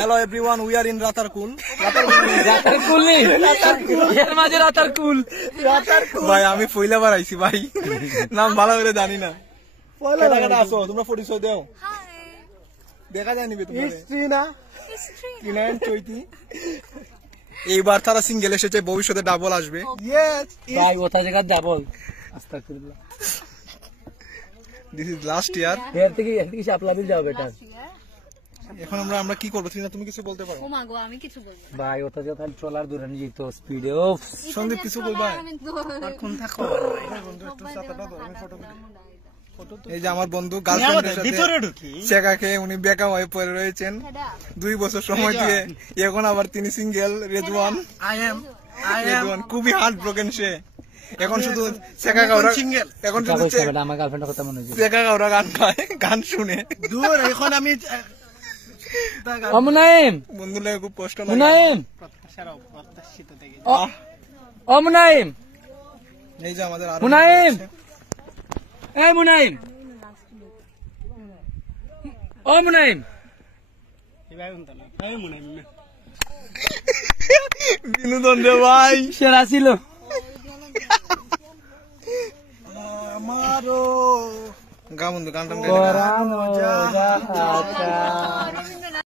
Hello everyone, we are in Ratarkul. ভাই আমি পয়লাবার আইছি ভাই, নাম ভালো করে জানি না। কেটা আসো তোমরা পরিচয় দাও। দেখা যায় নিবে তোমারে। ট্রিনা এন্ড চৈতি। এইবার তারা সিঙ্গেল এসেছে, ভবিষ্যতে ডাবল আসবে। ভাই ওটা জায়গা ডাবল। আস্তাগফিরুল্লাহ। This is last year. এর থেকে সাপলাবিল যাও বেটা। এখন আমরা কি করব? ট্রিনা তুমি কিছু বলতে পারো? ও মা গো, আমি কিছু বলবো না ভাই ওটা যে তাহলে ট্রলার দূরে নিয়ে যেত স্পিডে। সন্দীপ কিছু বলবা? এখন থাকো বন্ধু একটু সাতাটা দাও, আমি ফটো তুলি। এই যে আমার বন্ধু গার্লফ্রেন্ডের সাথে চেকা খেয়ে উনি বেকা হয়ে পড়ে রয়েছেন 2 বছর সময় দিয়ে। এখন আবার তিনি সিঙ্গেল। রেদওয়ান খুবই হার্ট ব্রোকেন সে। এখন শুধু চেকা গাওরা সিঙ্গেল। এখন শুধু আমার গার্লফ্রেন্ডের কথা মনে হচ্ছে। চেকা গাওরা গান গায়, গান শুনে দূর। এখন আমি মুনাইম বন্ধু লাগে খুব কষ্ট লাগে। মুনাইম ও মুনাইম, এই যে আমাদের আরো মুনাইম, এই মুনাইম, ও মুনাইম, বিনোদন রে ভাই সেরা ছিল। আমারও গা বন্ধু গানটা